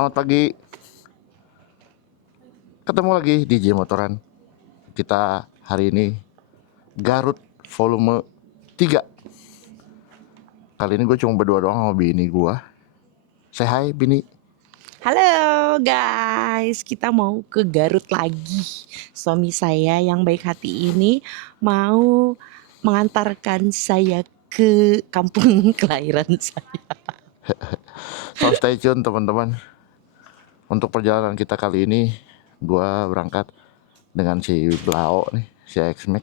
Selamat pagi. Ketemu lagi di J Motoran. Kita hari ini Garut volume 3. Kali ini gue cuma berdua doang sama bini gue. Say hi bini. Halo guys, kita mau ke Garut lagi. Suami saya yang baik hati ini mau mengantarkan saya ke kampung kelahiran saya. So stay tune teman-teman. Untuk perjalanan kita kali ini gue berangkat dengan si Blau nih, si X-Max.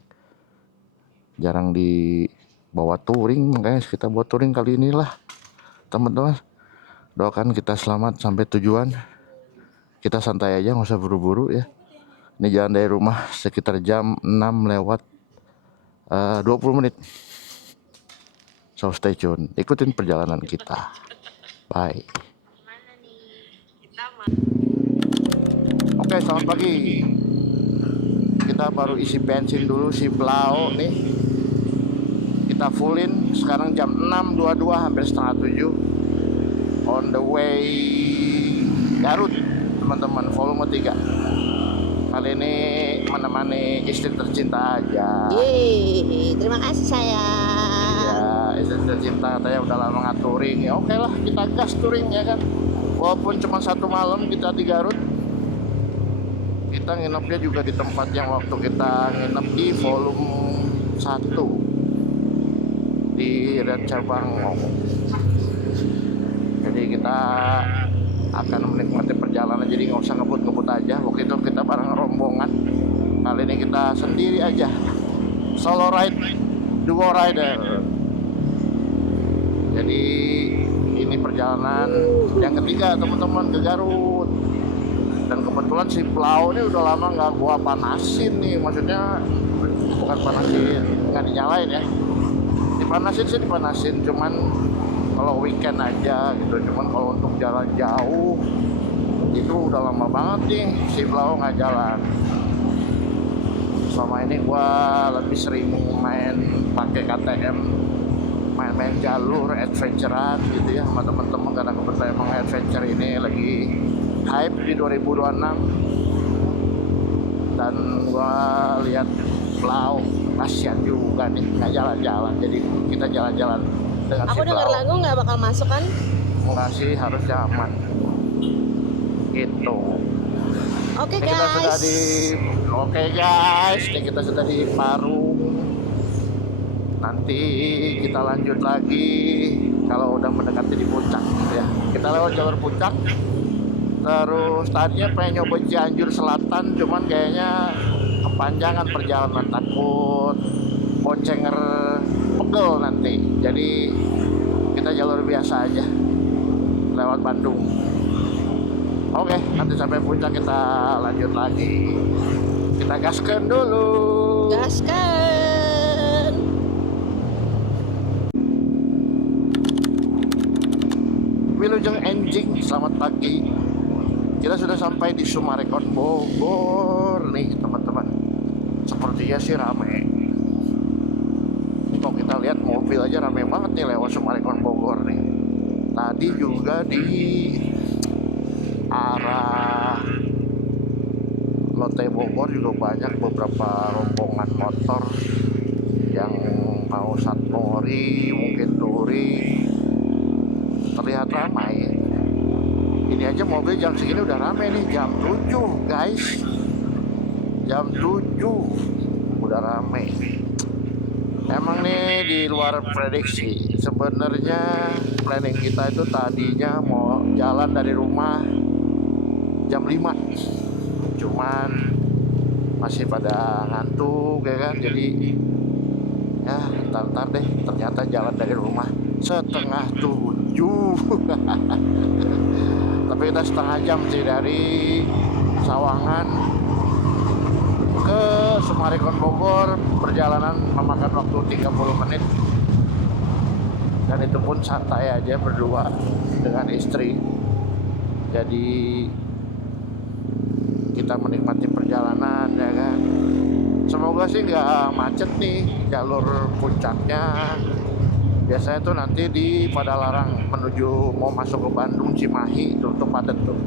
Jarang dibawa touring, makanya kita bawa touring kali inilah teman-teman. Doakan kita selamat sampai tujuan. Kita santai aja, nggak usah buru-buru ya. Ini jalan dari rumah sekitar jam 6 lewat 20 menit. So stay tune, ikutin perjalanan kita. Bye. Oke, selamat pagi. Kita baru isi bensin dulu si Blau nih. Kita fullin sekarang jam 6.22, hampir setengah 7. On the way Garut teman-teman, volume 3. Kali ini menemani istri tercinta aja. Yeay, terima kasih sayang. Ya, istri tercinta katanya udah lama nggak touring. Ya oke lah, kita gas touring ya kan. Walaupun cuma satu malam kita di Garut. Kita nginepnya juga di tempat yang waktu kita nginep di volume 1 di Red Cabang. Jadi kita akan menikmati perjalanan, jadi nggak usah ngebut-ngebut aja. Waktu itu kita bareng rombongan, kali ini kita sendiri aja, solo ride, duo rider. Jadi ini perjalanan yang ketiga teman-teman ke Garut. Dan kebetulan si Blau ini udah lama nggak gua panasin nih, maksudnya bukan panasin, nggak dinyalain ya. Dipanasin sih dipanasin, cuman kalau weekend aja gitu. Cuman kalau untuk jalan jauh itu udah lama banget nih si Blau nggak jalan. Selama ini gua lebih sering main pakai KTM, main-main jalur adventurean gitu ya sama teman-teman, karena kebetulan emang adventure ini lagi hype di 2026. Dan gua lihat Blau kasihan juga nih nggak jalan-jalan, jadi kita jalan-jalan dengan Aku si denger Blau. lagu nggak bakal masuk kan? Enggak sih, harusnya aman gitu. Oke Ini kita sudah guys. Oke guys, ini kita sudah di Parung. Nanti kita lanjut lagi kalau udah mendekati di puncak ya. Kita lewat jalur puncak. Terus tadinya pengen nyoba Cianjur Selatan, cuman kayaknya kepanjangan perjalanan, takut boncenger pegel nanti. Jadi kita jalur biasa aja lewat Bandung. Oke, nanti sampai puncak kita lanjut lagi. Kita gaskan dulu. Gaskan. Wilujeng Enjing, selamat pagi. Kita sudah sampai di Summarecon Bogor nih teman-teman. Sepertinya sih rame. Kok kita lihat mobil aja rame banget nih lewat Summarecon Bogor nih. Tadi juga di arah Lotte Bogor juga banyak beberapa rombongan motor yang mau satmori, mungkin touring. Terlihat ramai. Ini aja mobil jam segini udah rame nih, jam 7 guys. Jam 7 udah rame. Emang nih di luar prediksi. Sebenarnya planning kita itu tadinya mau jalan dari rumah jam 5. Cuman masih pada ngantuk ya kan. Jadi ya ntar deh, ternyata jalan dari rumah setengah 7. Tapi kita setengah jam sih dari Sawangan ke Summarecon Bogor. Perjalanan memakan waktu 30 menit. Dan itu pun santai aja berdua dengan istri. Jadi kita menikmati perjalanan ya kan. Semoga sih nggak macet nih jalur puncaknya. Biasanya tuh nanti di Padalarang menuju mau masuk ke Bandung Cimahi itu tuh padat tuh.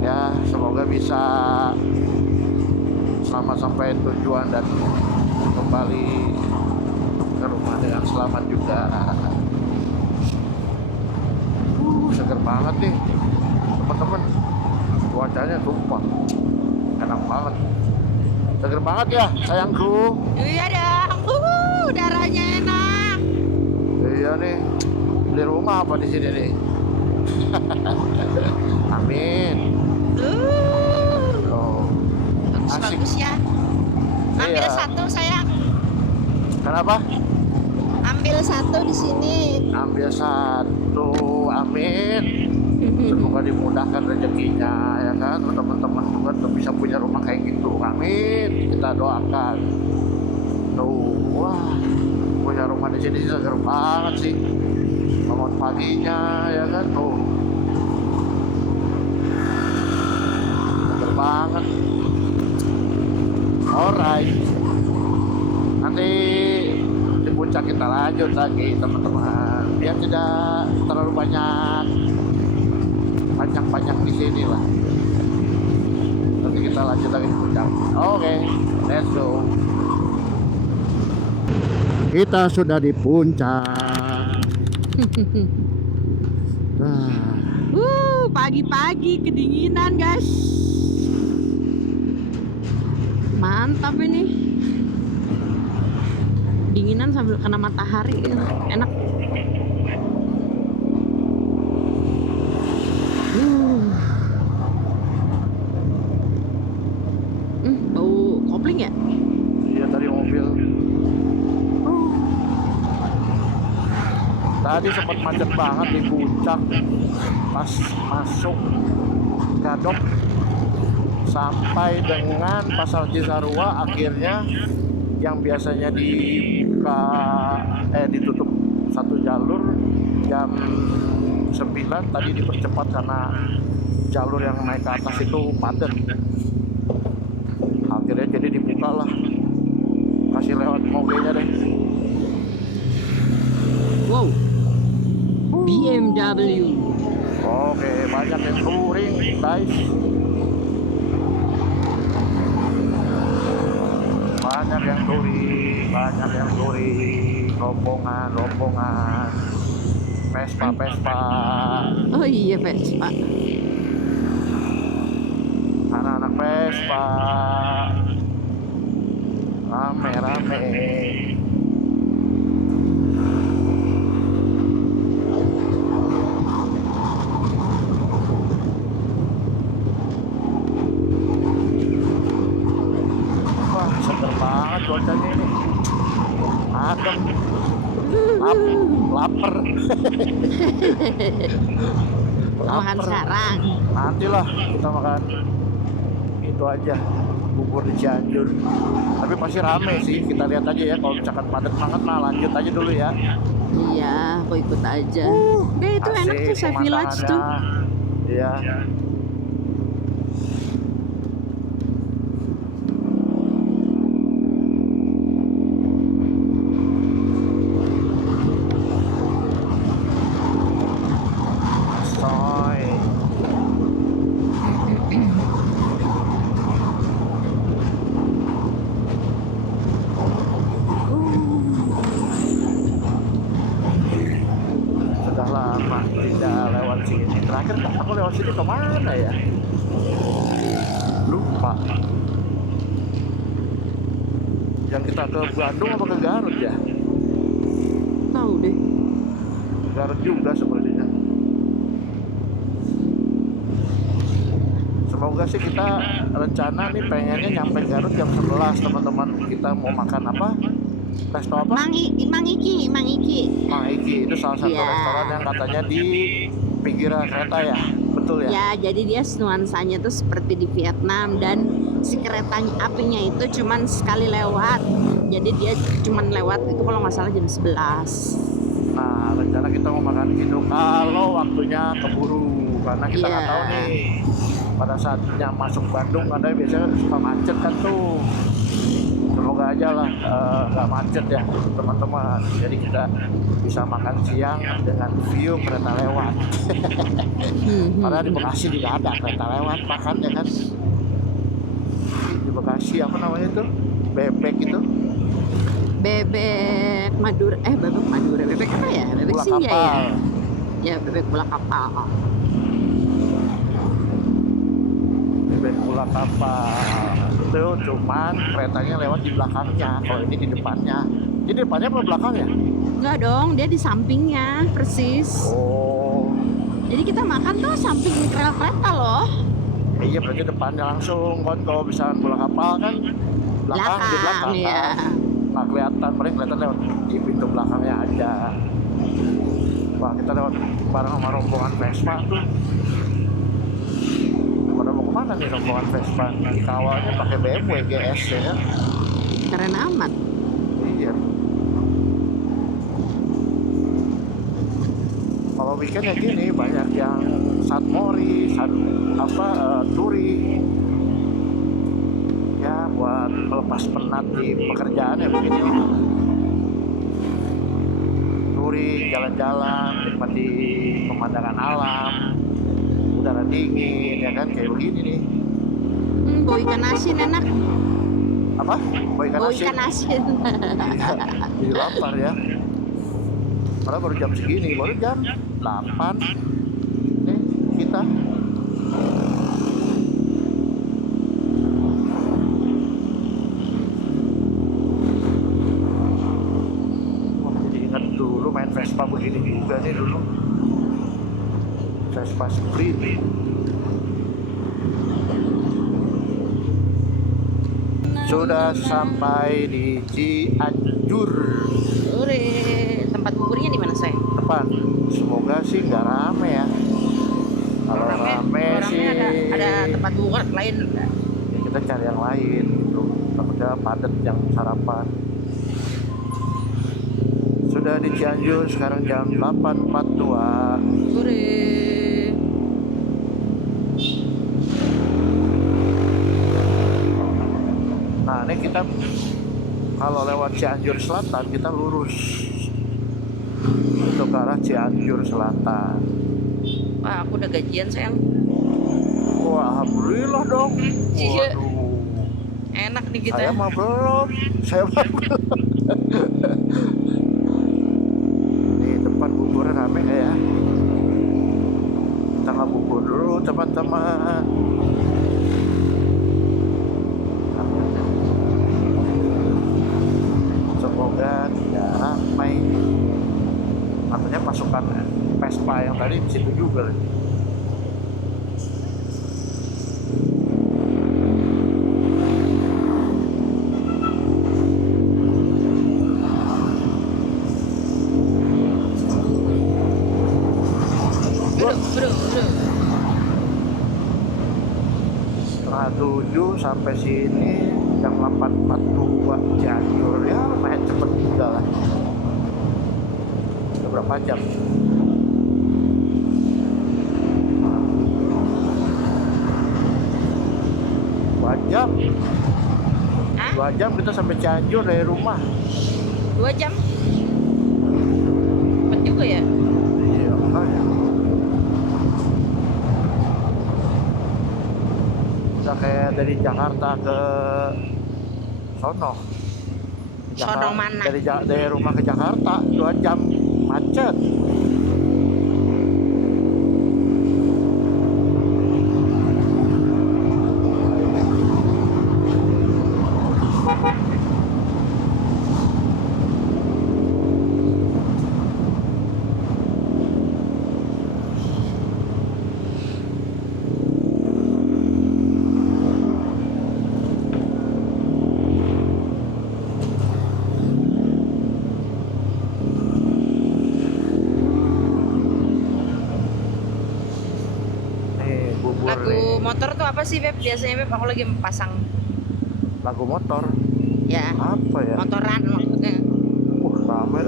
Ya semoga bisa selamat sampai tujuan dan kembali ke rumah dengan selamat juga. Seger banget nih teman-teman, cuacanya tumpah enak banget, seger banget ya sayangku. Iya dong. Udaranya enak. Iya nih, beli rumah apa di sini nih? Amin. Oh, asik. Bagus ya. Ambil Iya. satu sayang. Kenapa? Ambil satu di sini. Ambil satu, amin. Semoga dimudahkan rezekinya ya kan, teman-teman juga tuh bisa punya rumah kayak gitu, amin. Kita doakan. Tuh, wah, punya rumah di sini seger banget sih. Bangun paginya ya kan, tuh seger banget. Alright, nanti di puncak kita lanjut lagi teman-teman, biar tidak terlalu banyak panjang-panjang di sini lah. Nanti kita lanjut lagi di puncak. Oke, let's go. Kita sudah di puncak. Nah, Pagi-pagi kedinginan guys. Mantap ini. Dinginan sambil kena matahari, enak. Bau kopling ya? iya tadi mobil. Tadi sempat macet banget di puncak pas masuk Gadok sampai dengan Pasar Cisarua. Akhirnya yang biasanya ditutup satu jalur jam 9 tadi dipercepat karena jalur yang naik ke atas itu padat. Akhirnya jadi dibuka lah, kasih lewat mobilnya deh. Wow. BMW. Oke, banyak yang touring guys, banyak yang touring, rombongan Vespa, Oh iya Vespa. anak-anak Vespa, rame. Wah, seger banget cuacanya ini, adem, lapar. Makan sarang. Nantilah kita makan itu aja, bubur di Cianjur. Tapi pasti rame sih, kita lihat aja ya. Kalau misalkan padat banget mah lanjut aja dulu ya. Iya, aku ikut aja. Itu enak tuh, Chef Village tuh. Iya. Soy. Sudah lama tidak lewat sini. Terakhir aku lewat sini kemana ya? Lupa. Yang kita ke Bandung apa ke Garut ya? Tahu deh. Garut juga sepertinya. Semoga sih, kita rencana nih pengennya nyampe Garut jam 11 teman-teman. Kita mau makan apa? Resto apa? Mang Iki. Mang Iki itu salah satu Iya. restoran yang katanya di pinggiran kereta ya, betul ya? Ya, jadi dia nuansanya tuh seperti di Vietnam, dan si kereta apinya itu cuman sekali lewat. Jadi dia cuman lewat itu kalau nggak salah jam 11. Nah, rencana kita mau makan gitu kalau waktunya keburu, karena kita nggak Iya. tahu nih pada saatnya masuk Bandung ada biasanya suka macet kan tuh. Semoga aja lah nggak macet ya teman-teman. Jadi kita bisa makan siang dengan view kereta lewat. Padahal di Bekasi juga ada kereta lewat makan ya kan. Di Bekasi apa namanya itu? Bebek itu. Bebek Madura, bebek Madura, bebek apa ya? Bebek Bola Sinja ya? kapal. Ya, bebek bola kapal. Bebek bola kapal. Itu cuman keretanya lewat di belakangnya. Kalau ini di depannya. Jadi depannya apa belakangnya? Enggak dong, dia di sampingnya, persis. Oh, Jadi kita makan tuh samping rel kereta loh. iya berarti depannya langsung kan. Kalau misalnya bola kapal kan belakang di belakang ya. kan. Nggak kelihatan, paling kelihatan lewat di pintu belakangnya aja. Wah, kita lewat bareng sama rombongan Vespa tuh. Pada mau kemana nih rombongan Vespa? Dikawalnya pakai BMW GS ya kan? Keren amat. Iya. Kalau weekend ya gini banyak yang Satmori, Turi. Ya buat melepas penat di pekerjaan ya begini. Turi, jalan-jalan, nikmati pemandangan alam, udara dingin ya kan kayak begini nih. Bau ikan asin enak. Apa? Bau ikan Bau asin. ikan asin. Iya, jadi lapar ya. Padahal baru jam segini, baru jam 8. Nih kita. Wah, jadi ingat dulu main Vespa begini juga nih dulu. Vespa Sprint. Sudah sampai di Cianjur. Ure, tempat buburnya di mana saya? Depan. Semoga sih nggak rame ya. Kalau rame sih ada tempat bubur lain. ya kita cari yang lain gitu. Takutnya padat yang sarapan. Sudah di Cianjur sekarang jam 8.42. Ure. Nah ini kita kalau lewat Cianjur Selatan kita lurus untuk ke arah Cianjur Selatan. Wah, aku udah gajian sayang. Wah, alhamdulillah dong. Iya. Waduh, Enak nih kita. saya mah belum. Di depan bubur rame nggak ya? Kita bubur dulu teman-teman. Semoga tidak ramai. Katanya pasukan Vespa yang tadi di situ juga. Bro. Setengah 7 sampai sini jam 8.42 Cianjur ya lumayan cepet juga lah. Udah berapa jam? Dua jam. Hah? 2 jam kita sampai Cianjur dari rumah. 2 jam? Cepet juga ya? Iya makanya. Udah kayak dari Jakarta ke sono. Sono mana? Dari rumah ke Jakarta 2 jam macet. Lagu motor tuh apa sih Beb? Biasanya Beb aku lagi pasang. Lagu motor Ya, apa ya? motoran maksudnya. Rame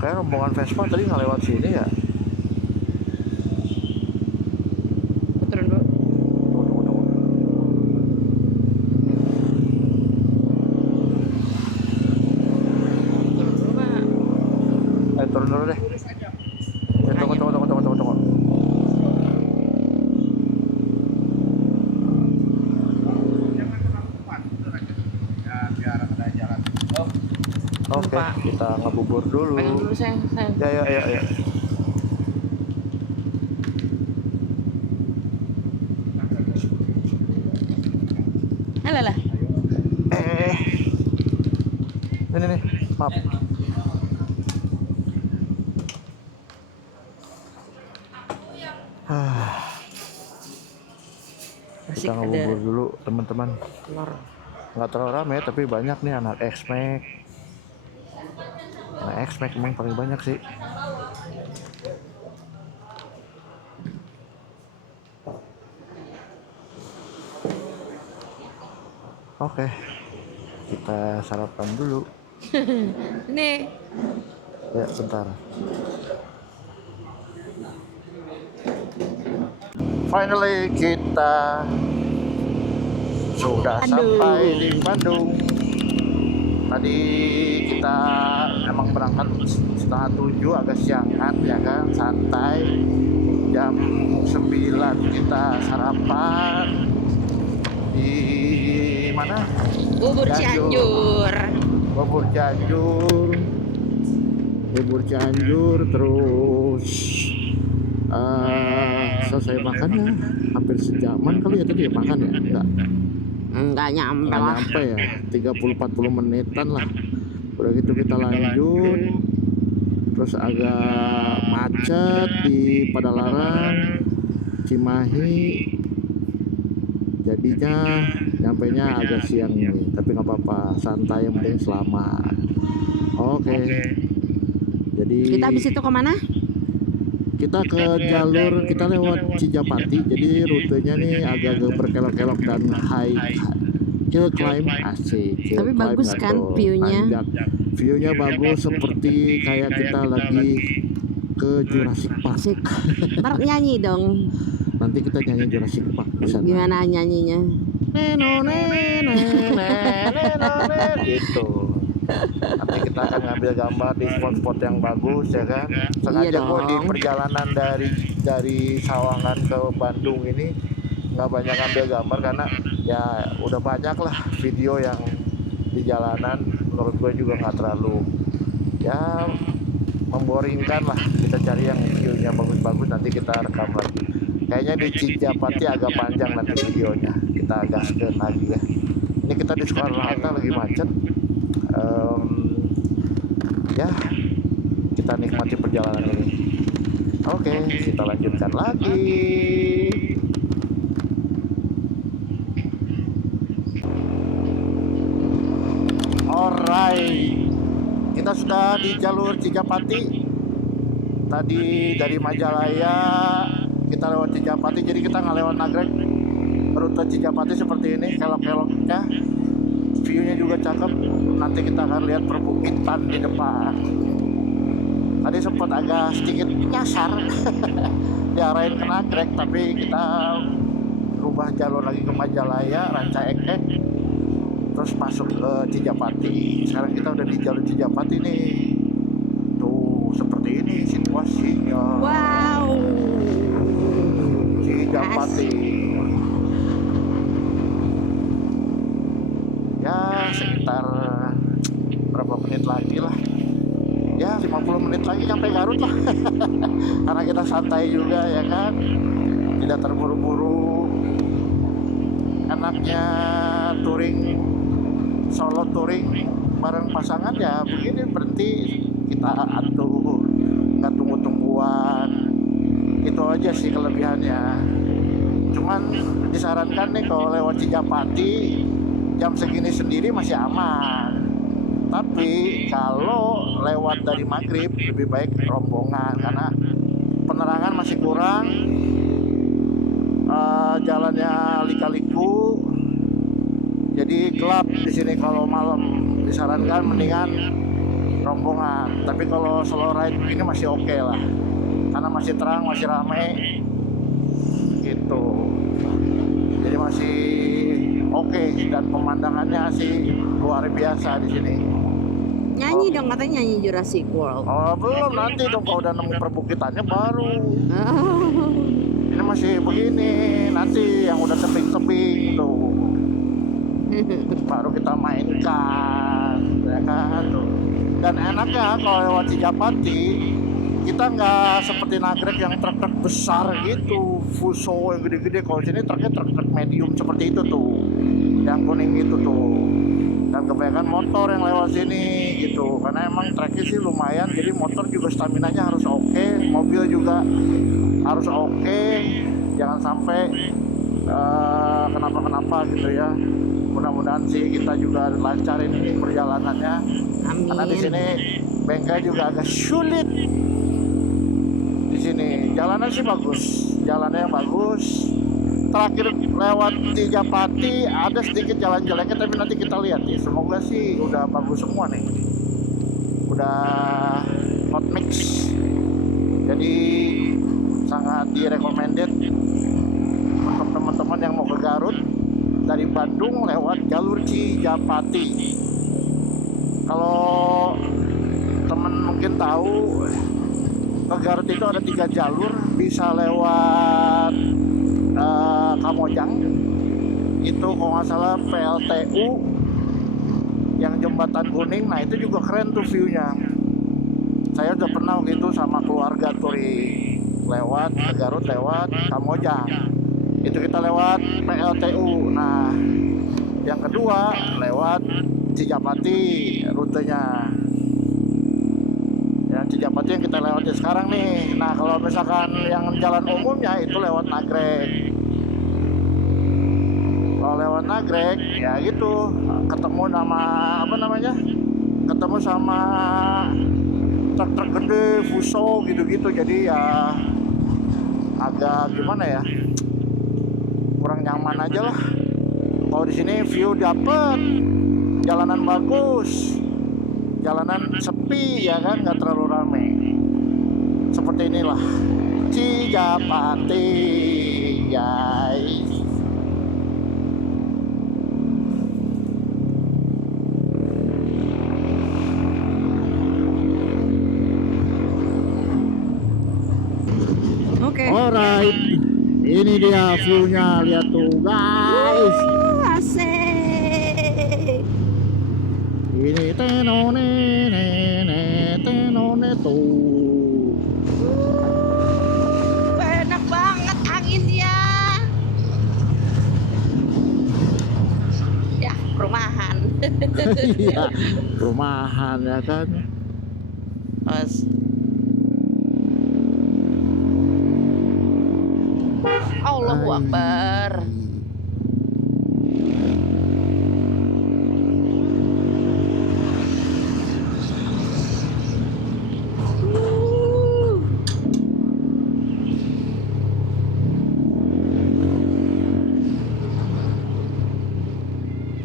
kayak rombongan Vespa tadi nggak lewat sini ya. turun dulu deh. Tunggu. Oke, Pak. kita ngebubur dulu. Pegang dulu sayang. Ya. Alah. Ini nih, maaf. Asik Kita ada ngebubur dulu teman-teman. telur. Nggak terlalu rame tapi banyak nih anak X-Max. Anak X-Max emang paling banyak sih. Oke, kita sarapan dulu. Nih. Ya, sebentar. Finally kita sudah sampai di Bandung. Tadi kita emang berangkat 6:30, agak siangan ya kan, santai. Jam 9 kita sarapan di mana? Bubur Cianjur. Bubur Cianjur terus selesai makan ya hampir sejaman kali ya tadi ya makan ya. Enggak nyampe lah. Nyampe ya 30-40 menitan lah. Udah gitu kita lanjut, terus agak macet di Padalarang, Cimahi, jadinya nyampainya agak siang nih, tapi nggak apa-apa, santai, yang penting selamat. Oke. Jadi Kita habis itu kemana? kita ke jalur, kita lewat Cijapati, jadi rutenya nih agak-agak berkelok-kelok dan hill climb, asik. Tapi bagus kan view-nya? View-nya bagus, seperti kayak kita lagi ke Jurassic Park. Asik. Ntar nyanyi dong. Nanti kita nyanyi Jurassic Park di sana. Gimana nyanyinya? Gitu. Nanti kita akan ngambil gambar di spot-spot yang bagus ya kan. Sengaja Iya gue di dong. perjalanan dari Sawangan ke Bandung ini nggak banyak ngambil gambar karena ya udah banyak lah video yang di jalanan, menurut gue juga nggak terlalu ya memboringkan lah. Kita cari yang view-nya bagus-bagus, nanti kita rekam lagi. Kayaknya di Cijapati agak panjang nanti videonya, kita gaskan lagi ya. Ini kita di Soekarno-Hatta lagi macet. Ya kita nikmati perjalanan ini. Oke, kita lanjutkan lagi. Alright, kita sudah di jalur Cijapati. Tadi dari Majalaya kita lewat Cijapati, jadi kita nggak lewat Nagrek. Rute Cijapati seperti ini, kelok-keloknya. View-nya juga cakep. Nanti kita akan lihat perbukitan di depan. Tadi sempat agak sedikit nyasar diarahin ke Nagrek, tapi kita rubah jalur lagi ke Majalaya, Ranca Ekek, terus masuk ke Cijapati. Sekarang kita udah di jalur Cijapati nih. Tuh seperti ini situasinya. Wow. Cijapati. Ya sekitar berapa menit lagi lah, ya 50 menit lagi sampai Garut lah. Karena kita santai juga ya kan, tidak terburu-buru. Enaknya touring, solo touring bareng pasangan ya begini, berhenti kita atur, nggak tunggu-tungguan. Itu aja sih kelebihannya. Cuman disarankan nih kalau lewat Cijapati jam segini sendiri masih aman. Tapi kalau lewat dari maghrib lebih baik rombongan karena penerangan masih kurang, jalannya lika-liku, jadi gelap di sini kalau malam. Disarankan mendingan rombongan. Tapi kalau solo ride ini masih oke lah, karena masih terang, masih rame, gitu. Jadi masih oke dan pemandangannya sih luar biasa di sini. Nyanyi dong, katanya nyanyi Jurassic World. Oh belum, nanti dong kalau udah nemu perbukitannya baru. Ini masih begini, nanti yang udah tebing-tebing tuh baru kita mainkan, ya kan tuh. Dan enaknya kalau lewat Cijapati kita nggak seperti Nagrek yang truk-truk besar gitu, Fuso yang gede-gede. Kalau sini truknya truk-truk medium seperti itu tuh, yang kuning itu tuh. Dan kebanyakan motor yang lewat sini gitu, karena emang treknya sih lumayan. Jadi motor juga staminanya harus oke, mobil juga harus oke, jangan sampai kenapa-kenapa gitu ya. Mudah-mudahan sih kita juga lancarin ini perjalanannya. Amin. Karena di sini bengkel juga agak sulit. Di sini jalannya sih bagus, jalannya bagus. Terakhir lewat Cijapati ada sedikit jalan jeleknya, tapi nanti kita lihat ya. Semoga sih udah bagus semua nih, udah hot mix. Jadi sangat direcommended untuk teman-teman yang mau ke Garut dari Bandung lewat jalur Cijapati. Kalau teman mungkin tahu, ke Garut itu ada 3 jalur, bisa lewat Kamojang, itu kalau nggak salah PLTU yang jembatan kuning. Nah itu juga keren tuh viewnya. Saya udah pernah waktu itu sama keluarga tuh lewat ke Garut lewat Kamojang, itu kita lewat PLTU. Nah yang kedua lewat Cijapati rutenya, ya Cijapati yang kita lewati sekarang nih. Nah kalau misalkan yang jalan umumnya itu lewat Nagrek. Kalau lewat Nagrek ya gitu, ketemu sama apa namanya, ketemu sama truk-truk gede Fuso gitu-gitu. Jadi ya agak gimana ya, kurang nyaman aja lah. Kalau di sini view dapet, jalanan bagus, jalanan sepi ya kan, nggak terlalu ramai. Seperti inilah Cijapati guys. Oke. Alright, ini dia view-nya, lihat tuh guys. Asik. Ini tenone tuh. Enak banget angin dia. Ya, perumahan. Iya, rumahan ya kan. Mas. Allahu Akbar.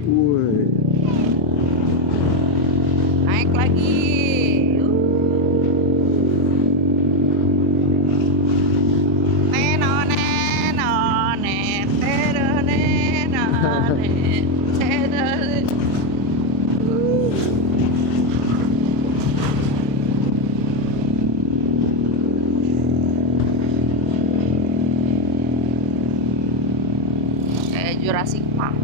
Woi. Naik lagi. Neno neno neno neno neno. Kayak Jurassic Park.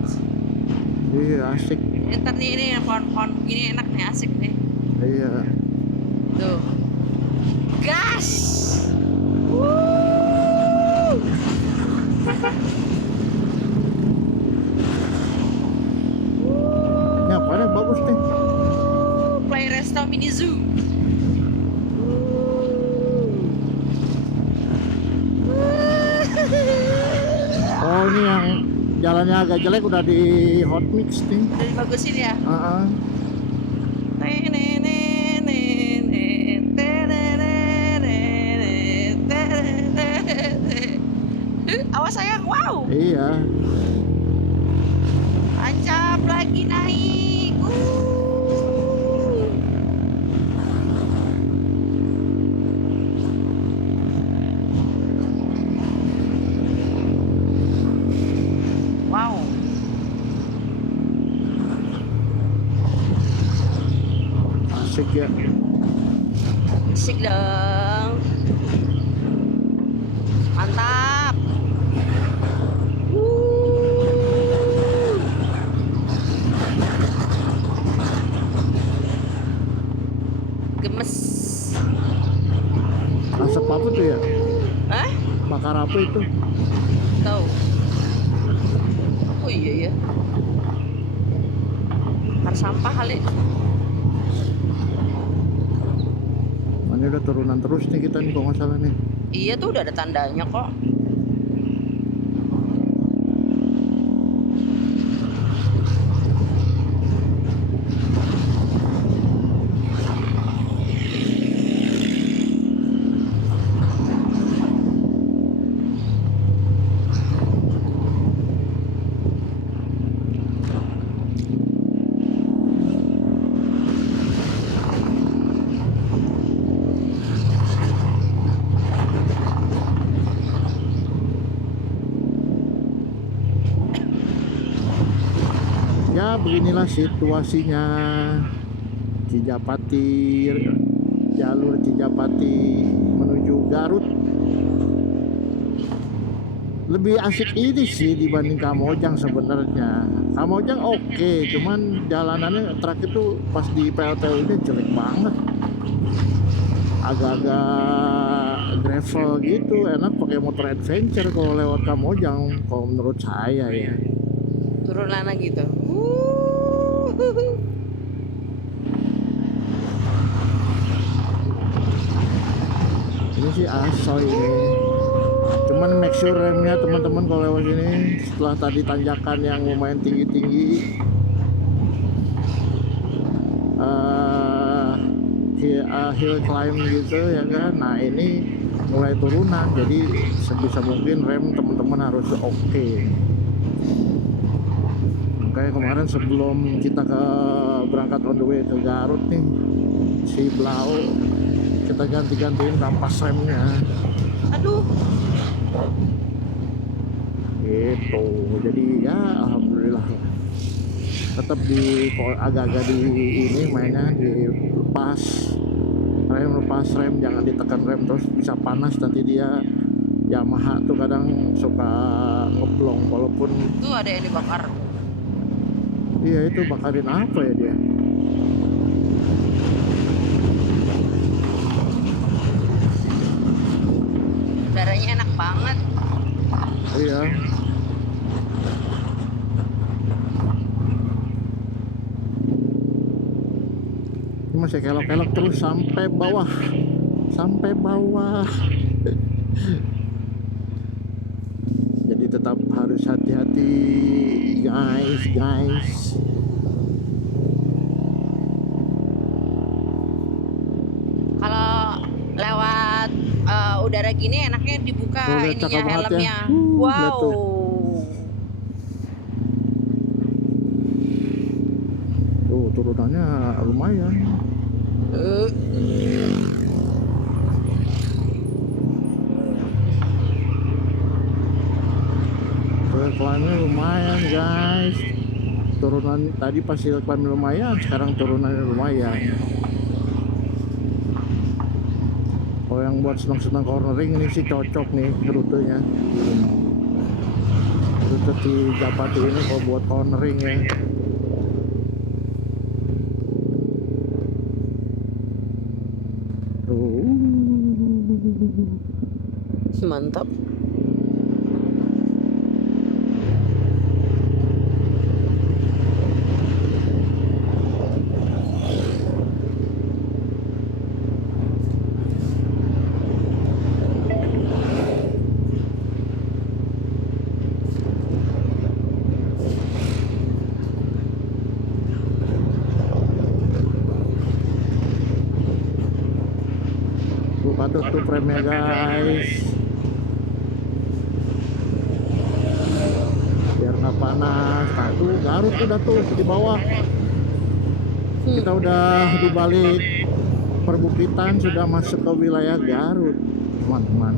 Iya asik. Ntar nih ini pohon-pohon begini enak nih, asik nih. Iya. Tuh. Gas. Wuh. Ini apa nih bagus nih. Play Resto Mini Zoo. Oh ini yang jalannya agak jelek udah di hot mix nih. Udah dibagusin ya. Awas sayang, wow. Iya. Tancap lagi naik. Wow. ya. Asik dong. Mantap. Gemes. Asap apa tuh ya? Hah? Bakar apa itu? Tahu. Oh iya ya. Bakar sampah kali. Ini udah turunan terus nih kita nih kalau nggak salah nih. Iya tuh udah ada tandanya kok. Ya beginilah situasinya Cijapati, jalur Cijapati menuju Garut. Lebih asik ini sih dibanding Kamojang sebenarnya. Kamojang oke, cuman jalanannya terakhir tuh pas di PLTU nya jelek banget. Agak-agak gravel gitu, enak pakai motor adventure kalau lewat Kamojang kalau menurut saya ya. Turunan lagi tuh. Ini sih asoy ini. Cuman make sure remnya teman-teman kalau lewat sini setelah tadi tanjakan yang lumayan tinggi-tinggi, hill climb gitu ya kan. Nah ini mulai turunan, jadi sebisa mungkin rem teman-teman harus oke. Kayak kemarin sebelum kita berangkat on the way ke Garut nih, si Blau kita ganti-gantiin kampas remnya. Aduh. Gitu, jadi ya alhamdulillah tetap agak-agak di ini mainnya lepas rem, jangan ditekan rem terus bisa panas nanti dia. Yamaha tuh kadang suka ngeblong walaupun Tuh ada yang dibakar. iya itu bakarin apa ya dia. Udaranya enak banget. Iya. Ini masih kelok-kelok terus sampai bawah. Jadi tetap harus hati-hati guys. Kalau lewat udara gini enaknya dibuka Tuh, lihat cakep ininya banget ya. helmnya. Lihat Wow. tuh. Tuh turunannya lumayan. Climbnya lumayan guys. Turunan tadi pas climb lumayan, sekarang turunannya lumayan. Kalau yang buat senang-senang cornering ini sih cocok nih rutenya. Rute di Japati ini kalau buat cornering ya. Mantap. Buka tutup remnya guys, biar nggak panas. Nah tuh Garut udah tuh di bawah. Kita udah di balik perbukitan, sudah masuk ke wilayah Garut teman-teman.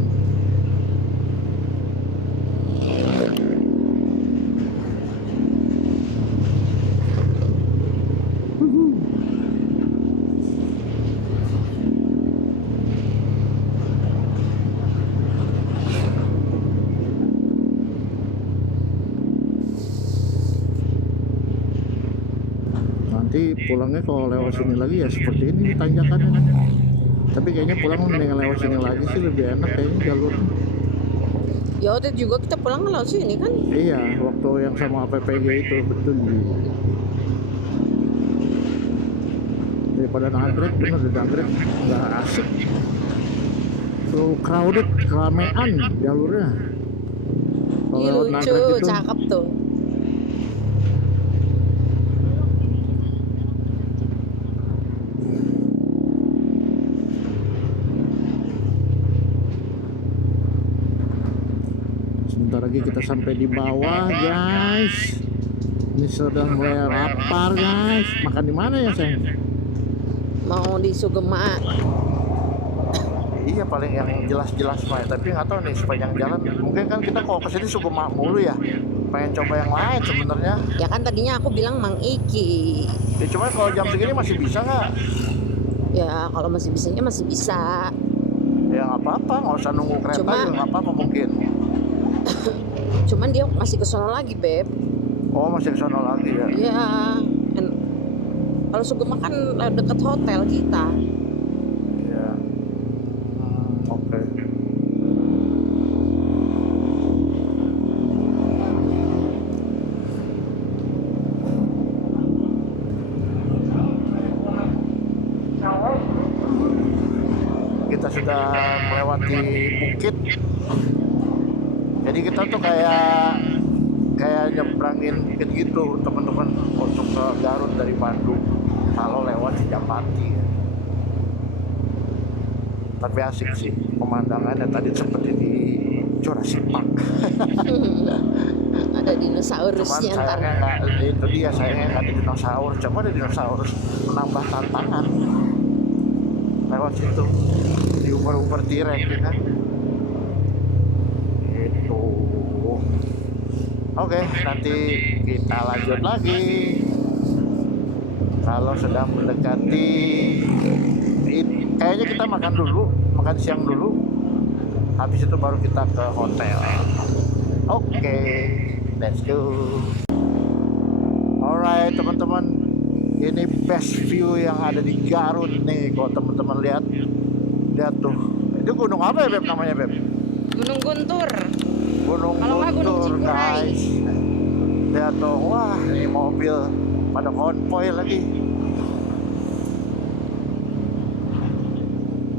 Nanti pulangnya kalau lewat sini lagi ya seperti ini tanjakannya. Tapi kayaknya pulang mendingan lewat sini lagi sih, lebih enak kayaknya jalur. Ya waktu itu juga kita pulang ke laut sini kan. Iya, waktu yang sama PPG itu betul. Daripada nagrek, bener di nagrek nggak asik. Terlalu crowded, keramaian jalurnya. Kalau Ih, lewat lucu, nagrek itu, cakep tuh. sebentar lagi kita sampai di bawah, guys. Ini sudah mulai lapar, guys. Makan di mana ya, sayang? Mau di Sugema. Iya, paling yang jelas-jelas mah. Tapi nggak tahu nih sepanjang jalan. Mungkin kan kita kalau kesini Sugema mulu ya. Pengen coba yang lain sebenarnya. Ya kan tadinya aku bilang Mang Iki. Ya cuma kalau jam segini masih bisa nggak? Ya kalau masih bisanya masih bisa. Ya nggak apa-apa, nggak usah nunggu kereta Cuma- juga nggak apa-apa mungkin. Cuman dia masih ke sono lagi, Beb. Oh, masih ke sono lagi ya? Ya. Kalau Sugema kan deket hotel kita. Iya. Oke. Kita sudah melewati bukit. Jadi kita tuh kayak nyebrangin bukit gitu, teman-teman, untuk ke Garut dari Bandung kalau lewat Cijampati. Tapi asik sih pemandangannya, tadi seperti di Jurassic Park. Ada Cuman dinosaurusnya ntar. sayangnya nggak, itu dia sayangnya nggak ada dinosaurus. Coba ada dinosaurus, menambah tantangan lewat situ, diuber-uber T-Rex ya kan. Itu. Oke, nanti kita lanjut lagi. Kalau sedang mendekati, kayaknya kita makan dulu, makan siang dulu. Habis itu baru kita ke hotel. Oke, let's go. Alright teman-teman, ini best view yang ada di Garut nih. Kalau teman-teman lihat tuh. Itu gunung apa ya, Beb, namanya, Beb? Gunung Guntur. Gunung Kalau nggak Gunung Guntur, Cikuray. guys. Lihat tuh, wah ini mobil pada konvoy lagi.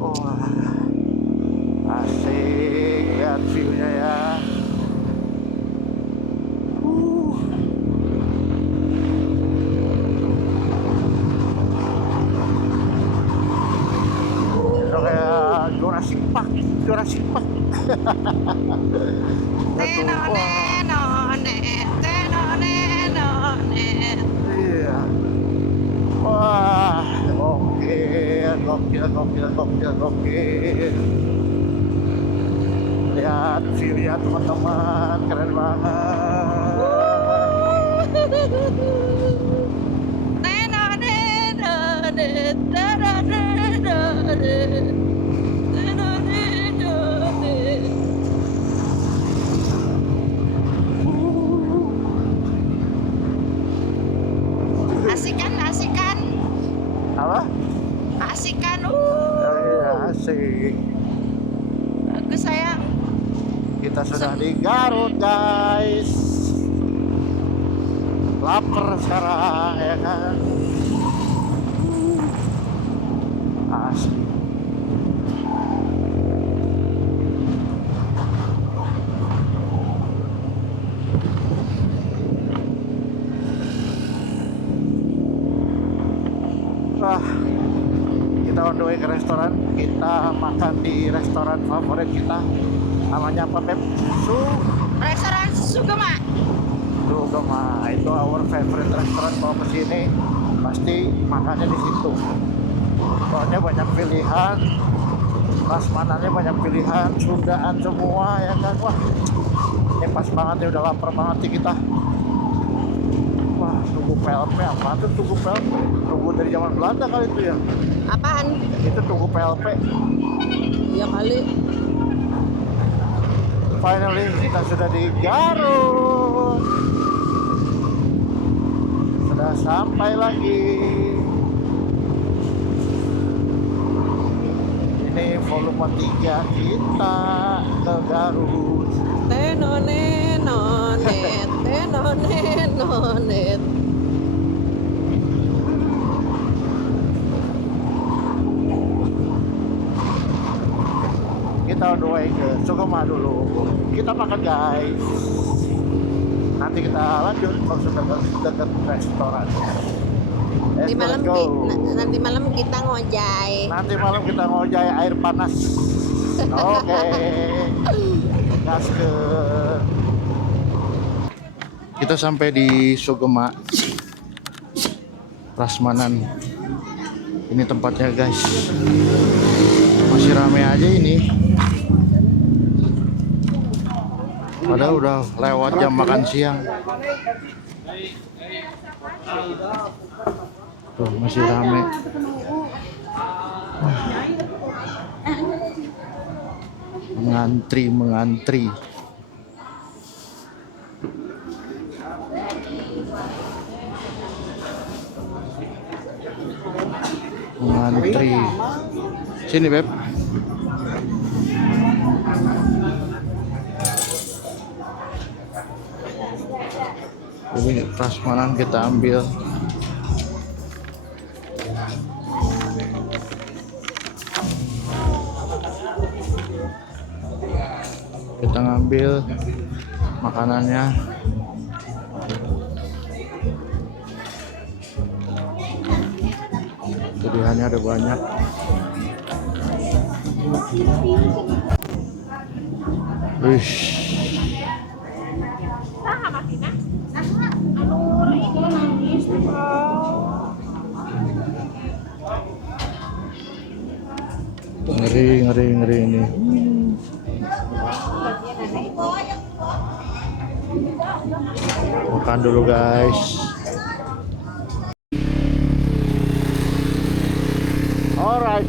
Wah, asik, lihat view-nya ya. Itu kayak Jurassic Park. Neno neno neno neno neno. Iya. Wah, gokil. Lihat view-nya teman-teman, keren banget. Neno neno neno neno neno neno. Asik kan? Apa? Asik kan? Iya, asik. Bagus sayang. Kita sudah di Garut, guys. Lapar sekarang ya kan. Asik. Wah, kita on the way ke restoran. Kita makan di restoran favorit kita. Namanya apa, Beb? Restoran Sugema. Sugema. Itu our favorite restoran. Kalau kesini pasti makannya di situ. Soalnya banyak pilihan, prasmanannya banyak pilihan, Sundaan semua ya kan. Wah, ini pas banget ya, udah lapar banget nih kita. Wah, tunggu PLP apa tuh tunggu PLP? Tunggu dari zaman Belanda kali itu ya. Apaan? Itu tunggu PLP. Ya kali. Finally kita sudah di Garut. Sudah sampai lagi. Ini volume 3 kita ke Garut. Tenonenonet, tenonenonet. Kita on the way ke Sukma dulu. Kita makan guys. Nanti kita lanjut kalau sudah dekat restoran. Nanti malam, nanti malam kita ngojay. Nanti malam kita ngojay air panas. Oke. Gaskeun. Kita sampai di Sukma Prasmanan. Ini tempatnya guys. Masih rame aja ini. Padahal udah lewat jam makan siang. Tuh masih rame. Mengantri. Sini Beb. Ini prasmanan kita ambil. Kita ngambil makanannya. Pilihannya ada banyak. Wish. Ngeri ini. Makan dulu guys. Alright.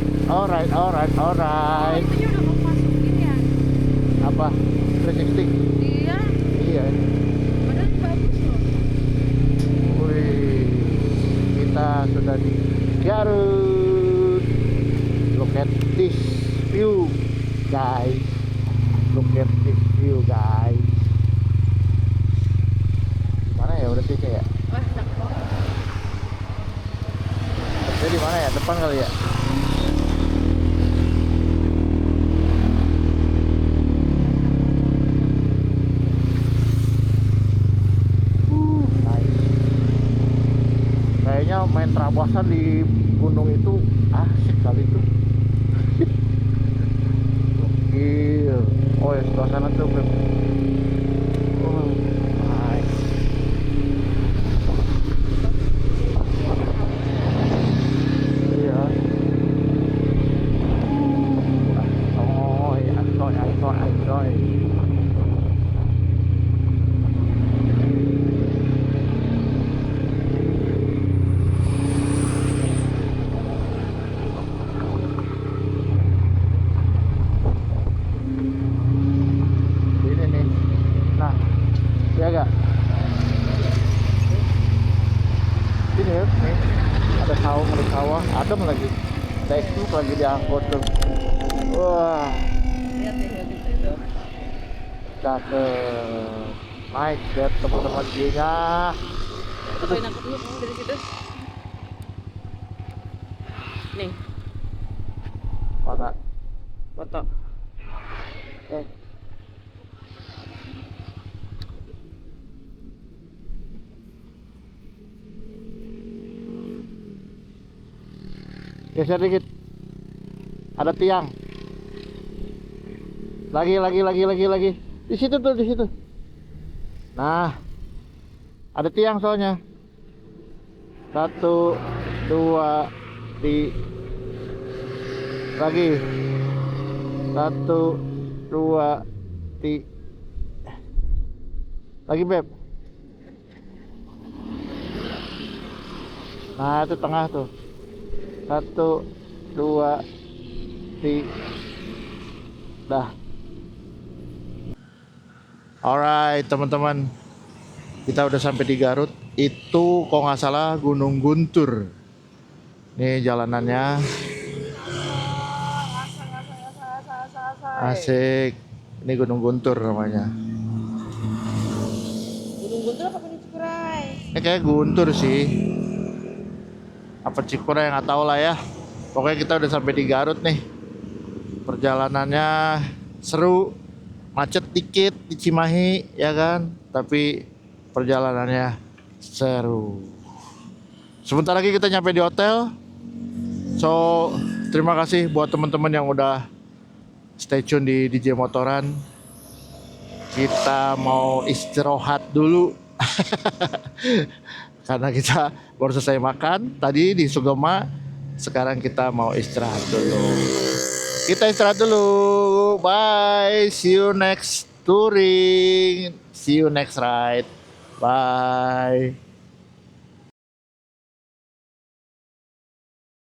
Ini udah mau masukin ya? Apa? Dressing stick? Iya, Iya. padahal bagus loh. Wih, kita sudah di Garut. Look at this view, guys. Mana ya udah tiga ya? Wah, cakep banget. Jadi mana ya? Depan kali ya? Nice. Kayaknya main terawasan di gunung itu asik kali itu. Gokil. Oh ya sebelah sana tuh Beb. Oh, nice. Iya. Asoy. Ini nih. Nah, ya gak? Ini ya, nih. Ada sawah, adem lagi. Textbook lagi diangkut tuh. Wah, Lihat deh di situ. cakep. Naik lihat teman-teman dia. Fotoin aku dulu kamu dari situ. Nih, Mana? foto. Eh. Geser dikit. Ada tiang. Lagi. Di situ. Nah. Ada tiang soalnya. 1 2 lagi. 1 2 lagi Beb. Nah itu tengah tuh. 1 2 dah. Alright teman-teman, kita udah sampai di Garut. itu kalau nggak salah Gunung Guntur. Nih jalanannya asik. Ini Gunung Guntur namanya. Gunung Guntur apa Gunung Cikuray? Ini kayak Guntur sih. Apa Cikuray nggak tahu lah ya. Pokoknya kita udah sampai di Garut nih. Perjalanannya seru, macet dikit di Cimahi ya kan, tapi perjalanannya seru. Sebentar lagi kita nyampe di hotel. So, terima kasih buat teman-teman yang udah stay tune di DJ Motoran. Kita mau istirahat dulu. Karena kita baru selesai makan tadi di Sugema. Sekarang kita mau istirahat dulu. Kita istirahat dulu. Bye. See you next touring. See you next ride. Bye.